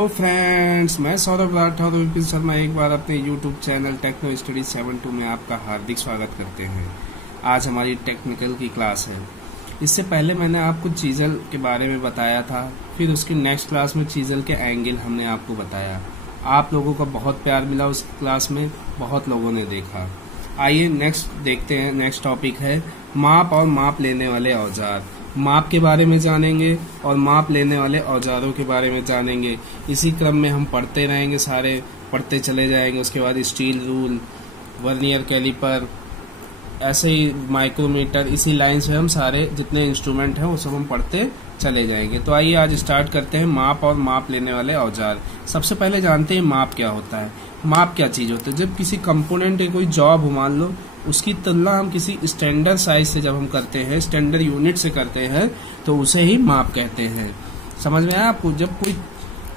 Hello friends, मैं सौरभ राठौर और विपिन शर्मा एक बार अपने यूट्यूब चैनल टेक्नो स्टडी 72 में आपका हार्दिक स्वागत करते हैं। आज हमारी टेक्निकल की क्लास है। इससे पहले मैंने आपको चीजल के बारे में बताया था, फिर उसकी नेक्स्ट क्लास में चीजल के एंगल हमने आपको बताया। आप लोगों का बहुत प्यार मिला उस क्लास में, बहुत लोगों ने देखा। आइए नेक्स्ट देखते हैं। नेक्स्ट टॉपिक है माप और माप लेने वाले औजार। माप के बारे में जानेंगे और माप लेने वाले औजारों के बारे में जानेंगे। इसी क्रम में हम पढ़ते रहेंगे, सारे पढ़ते चले जाएंगे। उसके बाद स्टील रूल, वर्नियर कैलिपर, ऐसे ही माइक्रोमीटर, इसी लाइन से हम सारे जितने इंस्ट्रूमेंट हैं वो सब हम पढ़ते चले जाएंगे। तो आइए आज स्टार्ट करते हैं माप और माप लेने वाले औजार। सबसे पहले जानते हैं माप क्या होता है। माप क्या चीज होती है? जब किसी कंपोनेंट की कोई जॉब हो, मान लो, उसकी तुलना हम किसी स्टैंडर्ड साइज से जब हम करते हैं, स्टैंडर्ड यूनिट से करते हैं, तो उसे ही माप कहते हैं। समझ में आया आपको? जब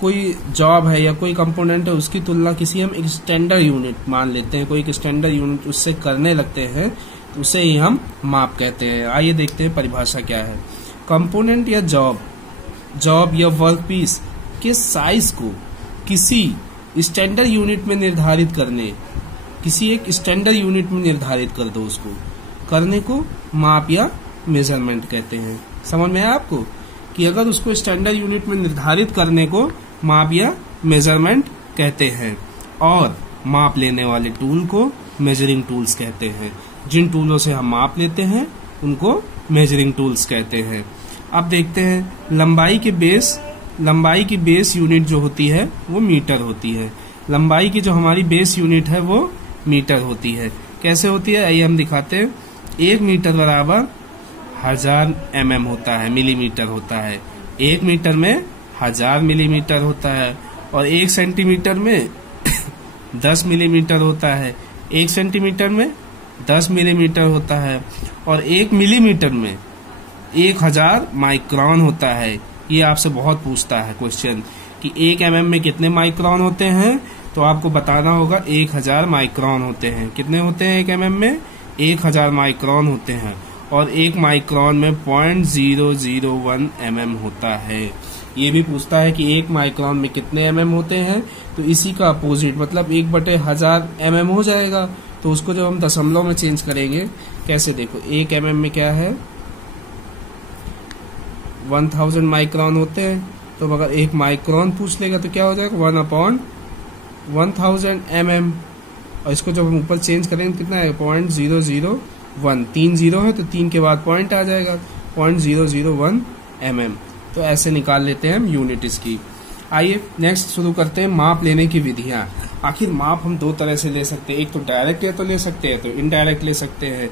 कोई जॉब है या कोई कंपोनेंट है, उसकी तुलना किसी हम एक स्टैंडर्ड यूनिट मान लेते हैं, कोई एक स्टैंडर्ड यूनिट उससे करने लगते हैं, तो उसे ही हम माप कहते हैं। आइए देखते हैं परिभाषा क्या है। कंपोनेंट या जॉब या वर्कपीस के साइज को किसी स्टैंडर्ड यूनिट में निर्धारित करने, किसी एक स्टैंडर्ड यूनिट में निर्धारित कर दो, उसको करने को माप या मेजरमेंट कहते हैं। समझ में आया आपको कि अगर उसको स्टैंडर्ड यूनिट में निर्धारित करने को माप या मेजरमेंट कहते हैं। और माप लेने वाले टूल को मेजरिंग टूल्स कहते हैं। जिन टूलों से हम माप लेते हैं उनको मेजरिंग टूल्स कहते हैं। अब देखते हैं लंबाई की बेस यूनिट जो होती है वो मीटर होती है। लंबाई की जो हमारी बेस यूनिट है वो मीटर होती है। कैसे होती है आइए हम दिखाते हैं। 1 मीटर बराबर 1000 mm होता है, मिलीमीटर होता है। 1 मीटर में 1000 मिलीमीटर होता है। और 1 सेंटीमीटर में 10 मिलीमीटर होता है। 1 सेंटीमीटर में 10 मिलीमीटर होता है। और 1 मिलीमीटर में 1000 माइक्रोन होता है। ये आपसे बहुत पूछता है क्वेश्चन कि 1 mm में कितने माइक्रोन होते हैं, तो आपको बताना होगा 1000 माइक्रोन होते हैं। कितने होते हैं 1 mm में? 1000 माइक्रोन होते हैं। और 1 माइक्रोन में 0.001 mm होता है। ये भी पूछता है कि 1 माइक्रोन में कितने mm होते हैं, तो इसी का अपोजिट मतलब 1/1000 mm हो जाएगा। तो उसको जब हम दशमलव में चेंज करेंगे, कैसे देखो, 1 mm में क्या है 1000 माइक्रोन होते हैं। तो अगर 1 माइक्रोन पूछ लेगा तो क्या हो जाएगा 1/1000 mm। और इसको जब हम ऊपर चेंज करेंगे कितना है 0.001, 3 जीरो है तो 3 के बाद पॉइंट आ जाएगा 0.001 mm। तो ऐसे निकाल लेते हैं हम यूनिट इसकी। आइए नेक्स्ट शुरू करते हैं माप लेने की विधियां। आखिर माप हम 2 तरह से ले सकते हैं, एक तो डायरेक्ट तो ले सकते हैं, तो इनडायरेक्ट ले सकते हैं।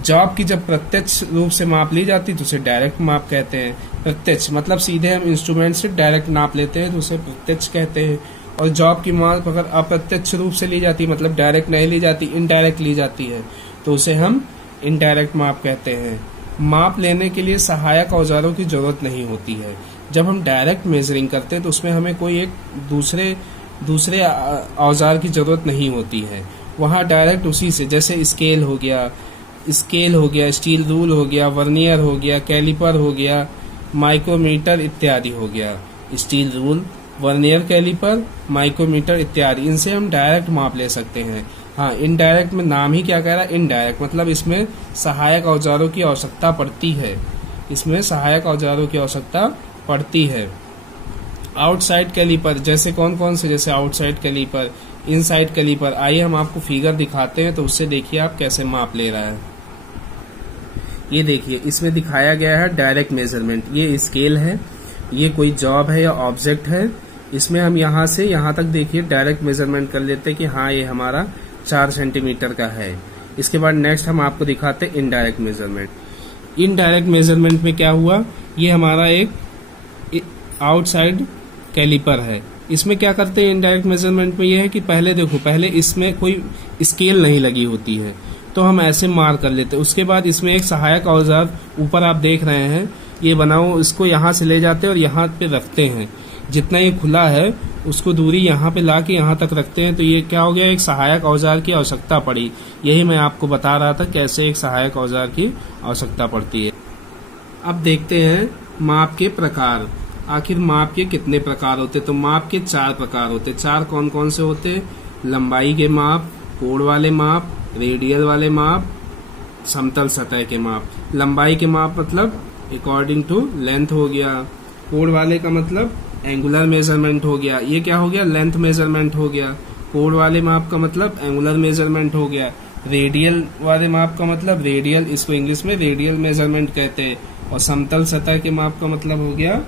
जॉब की जब प्रत्यक्ष रूप से माप ली जाती है तो उसे डायरेक्ट माप कहते हैं। प्रत्यक्ष मतलब सीधे हम इंस्ट्रूमेंट से डायरेक्ट नाप लेते हैं तो उसे प्रत्यक्ष कहते हैं। और जॉब की माप अगर अप्रत्यक्ष रूप से ली जाती है, मतलब डायरेक्ट नहीं ली जाती, इनडायरेक्ट ली जाती है, तो उसे हम इनडायरेक्ट माप कहते हैं। माप लेने के लिए सहायक औजारों की जरूरत नहीं होती है। जब हम डायरेक्ट मेजरिंग करते हैं तो उसमें हमें कोई एक दूसरे औजार की जरूरत नहीं होती है। वहां डायरेक्ट उसी से, जैसे स्केल हो गया, स्टील रूल हो गया, वर्नियर हो गया, कैलिपर हो गया, माइक्रोमीटर इत्यादि हो गया। Steel rule, vernier calliper, micrometer इत्यादि, इनसे हम डायरेक्ट माप ले सकते हैं। हाँ, इनडायरेक्ट में नाम ही क्या कह रहा है, इनडायरेक्ट, मतलब इसमें सहायक औजारों की आवश्यकता पड़ती है। इसमें सहायक औजारों की आवश्यकता पड़ती है। आउटसाइड कैलिपर जैसे कौन से, जैसे आउटसाइड कैलिपर, इनसाइड कैलिपर। आइए हम आपको फिगर दिखाते हैं तो उससे देखिए आप कैसे माप ले रहा है। ये देखिए इसमें दिखाया गया है डायरेक्ट मेजरमेंट। ये स्केल है, ये कोई जॉब है या ऑब्जेक्ट है। इसमें हम यहाँ से यहाँ तक देखिए डायरेक्ट मेजरमेंट कर लेते हैं कि हाँ ये हमारा 4 सेंटीमीटर का है। इसके बाद नेक्स्ट हम आपको दिखाते हैं इनडायरेक्ट मेजरमेंट। इनडायरेक्ट मेजरमेंट में क्या हुआ, ये हमारा एक आउटसाइड कैलिपर है। इसमें क्या करते हैं इनडायरेक्ट मेजरमेंट में, ये है कि पहले इसमें कोई स्केल नहीं लगी होती है तो हम ऐसे मार कर लेते हैं। उसके बाद इसमें एक सहायक औजार ऊपर आप देख रहे हैं ये बना हुआ, इसको यहाँ से ले जाते हैं और यहाँ पे रखते हैं। जितना ये खुला है उसको दूरी यहाँ पे ला के यहाँ तक रखते हैं। तो ये क्या हो गया, एक सहायक औजार की आवश्यकता पड़ी। यही मैं आपको बता रहा था कैसे एक सहायक औजार की आवश्यकता पड़ती है। अब देखते हैं माप के प्रकार। आखिर माप के कितने प्रकार होते? तो माप के 4 प्रकार होते। 4 कौन कौन से होते? लंबाई के माप, कोण वाले माप, रेडियल वाले माप, समतल सतह के माप। लंबाई के माप मतलब अकॉर्डिंग टू लेंथ हो गया। कोण वाले का मतलब एंगुलर मेजरमेंट हो गया। ये क्या हो गया? लेंथ मेजरमेंट हो गया। कोण वाले माप का मतलब एंगुलर मेजरमेंट हो गया। रेडियल वाले माप का मतलब रेडियल, इसको इंग्लिश में रेडियल मेजरमेंट कहते हैं। और समतल सतह के माप का मतलब हो गया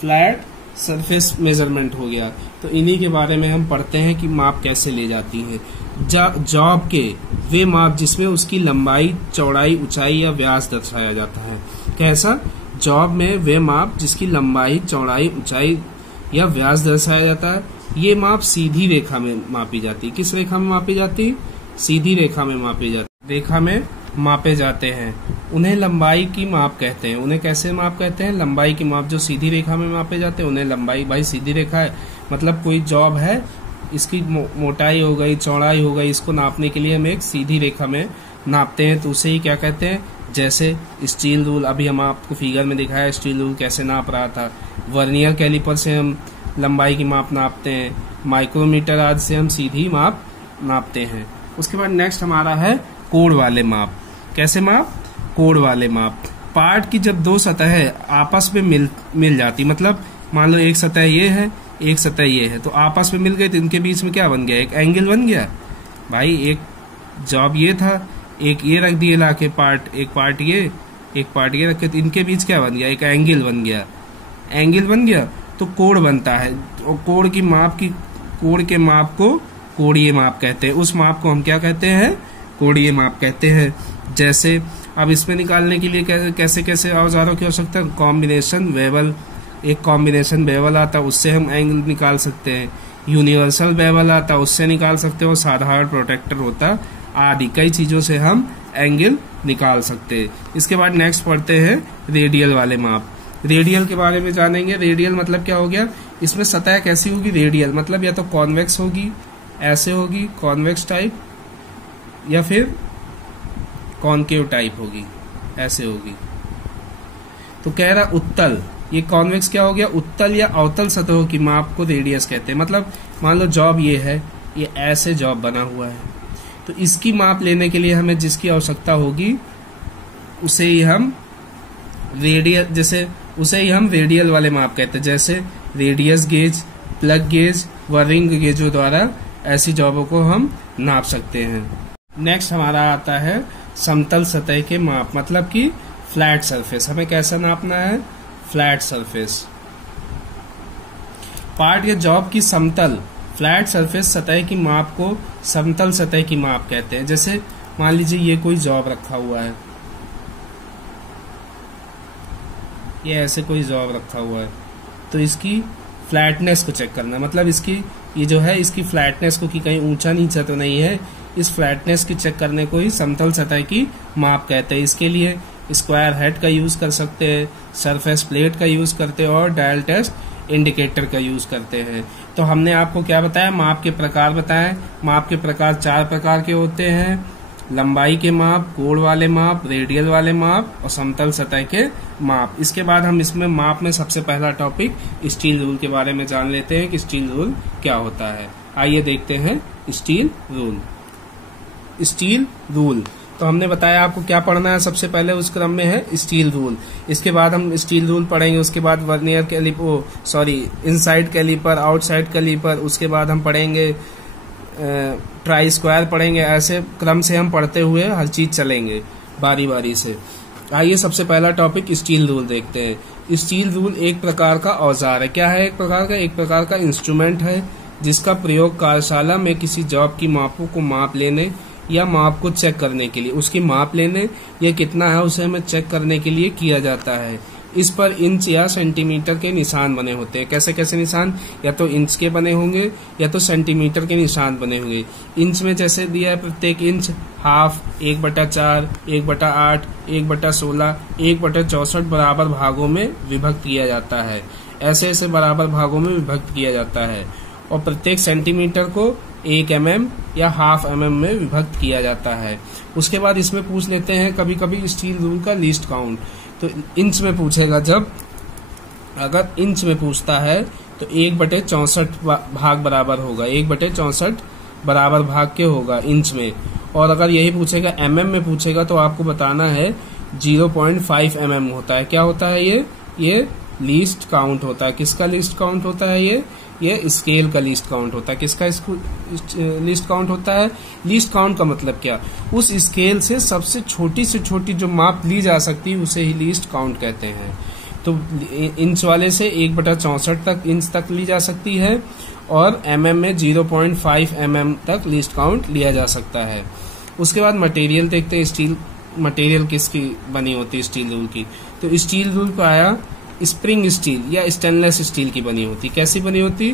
फ्लैट सरफेस मेजरमेंट हो गया। तो इन्हीं के बारे में हम पढ़ते हैं कि माप कैसे ले जाती है। जॉब के वे माप जिसमें उसकी लंबाई, चौड़ाई, ऊंचाई या व्यास दर्शाया जाता है। कैसा? जॉब में वे माप जिसकी लंबाई, चौड़ाई, ऊंचाई या व्यास दर्शाया जाता है। ये माप सीधी रेखा में मापी जाती है। किस रेखा में मापी जाती? सीधी रेखा में मापी जाती, रेखा में मापे जाते हैं। उन्हें लंबाई की माप कहते हैं। उन्हें कैसे माप कहते हैं? लंबाई की माप। जो सीधी रेखा में मापे जाते हैं उन्हें लंबाई। भाई सीधी रेखा है मतलब कोई जॉब है, इसकी मोटाई हो गई, चौड़ाई हो गई, इसको नापने के लिए हम एक सीधी रेखा में नापते हैं, तो उसे ही क्या कहते हैं? जैसे स्टील रूल, अभी हम आपको फिगर में दिखाया स्टील रूल कैसे नाप रहा था। वर्नियर कैलिपर से हम लंबाई की माप नापते हैं। माइक्रोमीटर आदि से हम सीधी माप नापते हैं। उसके बाद नेक्स्ट हमारा है कोण वाले माप। कैसे माप? कोण वाले माप। पार्ट की जब 2 सतहें आपस में मिल जाती, मतलब मान लो एक सतह ये है, एक सतह ये है, तो आपस में मिल गई तो इनके बीच में क्या बन गया? एक एंगल बन गया। भाई एक जॉब ये था, एक ये रख दिए लाके पार्ट, एक पार्ट ये, एक पार्ट ये रखे, तो इनके बीच क्या बन गया? एक एंगल बन गया। एंगल बन गया तो कोण बनता है। और कोण की माप कोण के माप को कोणीय माप कहते हैं। उस माप को हम क्या कहते हैं? कोणीय माप कहते हैं। जैसे अब इसमें निकालने के लिए कैसे कैसे औजारों की आवश्यकता? कॉम्बिनेशन बेवल, एक कॉम्बिनेशन बेवल आता है, उससे हम एंगल निकाल सकते हैं। यूनिवर्सल बेवल आता है, उससे निकाल सकते हैं। और साधारण प्रोटेक्टर होता आदि कई चीजों से हम एंगल निकाल सकते हैं। इसके बाद नेक्स्ट पढ़ते हैं रेडियल वाले माप। रेडियल के बारे में जानेंगे। रेडियल मतलब क्या हो गया? इसमें सतह कैसी होगी? रेडियल मतलब या तो कॉन्वेक्स होगी, ऐसे होगी कॉन्वेक्स टाइप, या फिर कॉनकेव टाइप होगी, ऐसे होगी। तो कह रहा उत्तल, ये कॉन्वेक्स क्या हो गया? उत्तल या अवतल सतहों की माप को रेडियस कहते हैं। मतलब मान लो जॉब ये है, ये ऐसे जॉब बना हुआ है, तो इसकी माप लेने के लिए हमें जिसकी आवश्यकता होगी उसे ही हम रेडियल वाले माप कहते हैं। जैसे रेडियस गेज, प्लग गेज व रिंग गेजों द्वारा ऐसी जॉबों को हम नाप सकते हैं। नेक्स्ट हमारा आता है समतल सतह के माप, मतलब कि फ्लैट सरफेस। हमें कैसा नापना है? Flat surface. पार्ट या जॉब की समतल फ्लैट सरफेस सतह की माप को समतल सतह की माप कहते हैं। जैसे मान लीजिए ये कोई जॉब रखा हुआ है, ये ऐसे कोई जॉब रखा हुआ है, तो इसकी फ्लैटनेस को चेक करना, मतलब इसकी ये जो है इसकी फ्लैटनेस को कि कहीं ऊंचा नीचा तो नहीं है, इस फ्लैटनेस की चेक करने को ही समतल सतह की माप कहते हैं। इसके लिए स्क्वायर हेड का यूज कर सकते हैं, सरफेस प्लेट का यूज करते हैं और डायल टेस्ट इंडिकेटर का यूज करते हैं। तो हमने आपको क्या बताया? माप के प्रकार बताए। माप के प्रकार 4 प्रकार के होते हैं: लंबाई के माप, कोण वाले माप, रेडियल वाले माप और समतल सतह के माप। इसके बाद हम इसमें माप में सबसे पहला टॉपिक स्टील रूल के बारे में जान लेते हैं कि स्टील रूल क्या होता है। आइए देखते हैं स्टील रूल। स्टील रूल तो हमने बताया आपको क्या पढ़ना है। सबसे पहले उस क्रम में है स्टील रूल, इसके बाद हम स्टील रूल पढ़ेंगे, उसके बाद vernier caliper, inside caliper, outside caliper, उसके बाद हम पढ़ेंगे ट्राई स्क्वायर पढ़ेंगे। ऐसे क्रम से हम पढ़ते हुए हर चीज चलेंगे बारी बारी से। आइए सबसे पहला टॉपिक स्टील रूल देखते हैं। स्टील रूल एक प्रकार का औजार है। क्या है? एक प्रकार का इंस्ट्रूमेंट है जिसका प्रयोग कार्यशाला में किसी जॉब की मापों को माप लेने या माप को चेक करने के लिए, उसकी माप लेने या कितना है उसे हमें चेक करने के लिए किया जाता है। इस पर इंच या सेंटीमीटर के निशान बने होते हैं। कैसे कैसे निशान? या तो इंच के बने होंगे या तो सेंटीमीटर के निशान बने होंगे। इंच में जैसे दिया है प्रत्येक इंच हाफ, 1/4, 1/8, 1/16, 1/64 बराबर भागों में विभक्त किया जाता है। ऐसे ऐसे बराबर भागों में विभक्त किया जाता है और प्रत्येक सेंटीमीटर को 1 mm या ½ mm में विभक्त किया जाता है। उसके बाद इसमें पूछ लेते हैं कभी कभी स्टील रूल का लीस्ट काउंट। तो इंच में पूछेगा जब अगर इंच में पूछता है तो 1/64 भाग बराबर होगा, 1/64 बराबर भाग के होगा इंच में। और अगर यही पूछेगा mm में पूछेगा तो आपको बताना है 0.5 mm होता है। क्या होता है ये लीस्ट काउंट होता है। किसका लीस्ट काउंट होता है? ये स्केल का लीस्ट काउंट होता है। किसका लीस्ट काउंट होता है? लीस्ट काउंट का मतलब क्या? उस स्केल से सबसे छोटी से छोटी जो माप ली जा सकती है उसे ही लीस्ट काउंट कहते हैं। तो इंच वाले से 1/64 तक इंच तक ली जा सकती है और mm में 0.5 mm तक लीस्ट काउंट लिया जा सकता है। उसके बाद मटेरियल देखते हैं। स्टील मटेरियल किसकी बनी होती है? स्टील रूल की। तो स्टील रूल पे आया स्प्रिंग स्टील या स्टेनलेस स्टील की बनी होती। कैसी बनी होती?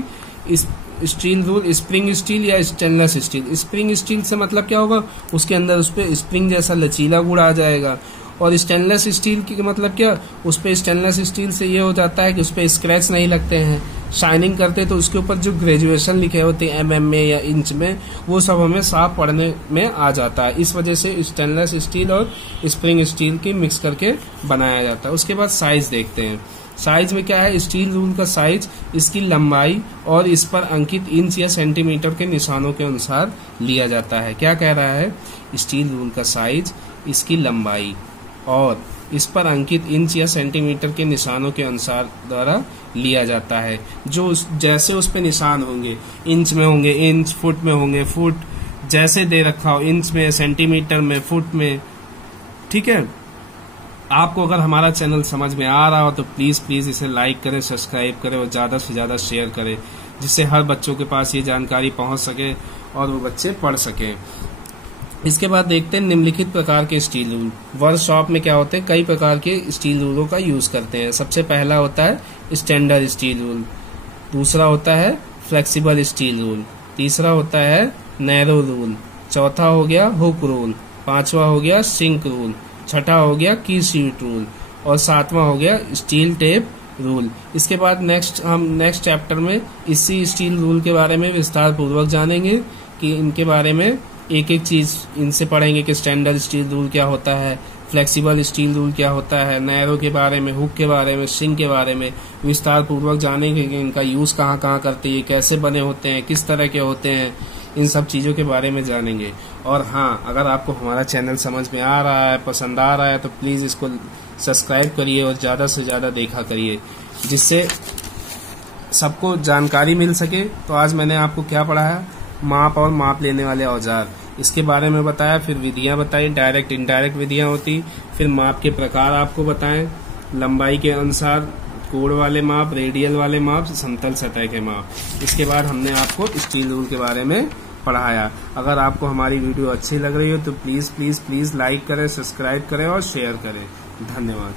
स्टील रूल स्प्रिंग स्टील या स्टेनलेस स्टील। स्प्रिंग स्टील से मतलब क्या होगा? उसके अंदर उस पर स्प्रिंग जैसा लचीला गुण आ जाएगा। और स्टेनलेस स्टील की मतलब क्या? उस पे स्टेनलेस स्टील से ये हो जाता है कि उस पे स्क्रैच नहीं लगते हैं, शाइनिंग करते तो उसके ऊपर जो ग्रेजुएशन लिखे होते हैं mm में या इंच में वो सब हमें साफ पढ़ने में आ जाता है। इस वजह से स्टेनलेस स्टील और स्प्रिंग स्टील की मिक्स करके बनाया जाता है। उसके बाद साइज देखते हैं। साइज में क्या है? स्टील रूल का साइज इसकी लंबाई और इस पर अंकित इंच या सेंटीमीटर के निशानों के अनुसार लिया जाता है। क्या कह रहा है? स्टील रूल का साइज इसकी लंबाई और इस पर अंकित इंच या सेंटीमीटर के निशानों के अनुसार द्वारा लिया जाता है। जो जैसे उस पे निशान होंगे, इंच में होंगे इंच, फुट में होंगे फुट, जैसे दे रखा हो इंच में, सेंटीमीटर में, फुट में। ठीक है। आपको अगर हमारा चैनल समझ में आ रहा हो तो प्लीज इसे लाइक करें, सब्सक्राइब करें और ज्यादा से ज्यादा शेयर करें, जिससे हर बच्चों के पास ये जानकारी पहुंच सके और वो बच्चे पढ़ सकें। इसके बाद देखते हैं निम्नलिखित प्रकार के स्टील रूल। वर्कशॉप में क्या होते हैं? कई प्रकार के स्टील रूलों का यूज करते हैं। सबसे पहला होता है स्टैंडर्ड स्टील रूल, दूसरा होता है फ्लेक्सिबल स्टील रूल, तीसरा होता है नैरो रूल, चौथा हो गया हुक रूल, पांचवा हो गया सिंक रूल, छठा हो गया की शीट रूल और सातवां हो गया स्टील टेप रूल। इसके बाद हम नेक्स्ट चैप्टर में इसी स्टील रूल के बारे में विस्तार पूर्वक जानेंगे कि इनके बारे में एक एक चीज इनसे पढ़ेंगे कि स्टैंडर्ड स्टील रूल क्या होता है, फ्लेक्सिबल स्टील रूल क्या होता है, नैरो के बारे में, हुक के बारे में, सिंक के बारे में विस्तार पूर्वक जानेंगे कि इनका यूज कहाँ कहाँ करते हैं, कैसे बने होते हैं, किस तरह के होते हैं, इन सब चीजों के बारे में जानेंगे। और हाँ, अगर आपको हमारा चैनल समझ में आ रहा है, पसंद आ रहा है तो प्लीज इसको सब्सक्राइब करिए और ज्यादा से ज्यादा देखा करिए, जिससे सबको जानकारी मिल सके। तो आज मैंने आपको क्या पढ़ाया? माप और माप लेने वाले औजार, इसके बारे में बताया। फिर विधियां बताई, डायरेक्ट इनडायरेक्ट विधियां होती। फिर माप के प्रकार आपको बताएं, लंबाई के अनुसार कोण वाले माप, रेडियल वाले माप, समतल सतह के माप। इसके बाद हमने आपको स्टील रूल के बारे में पढ़ाया। अगर आपको हमारी वीडियो अच्छी लग रही हो तो प्लीज लाइक करें, सब्सक्राइब करें और शेयर करें। धन्यवाद।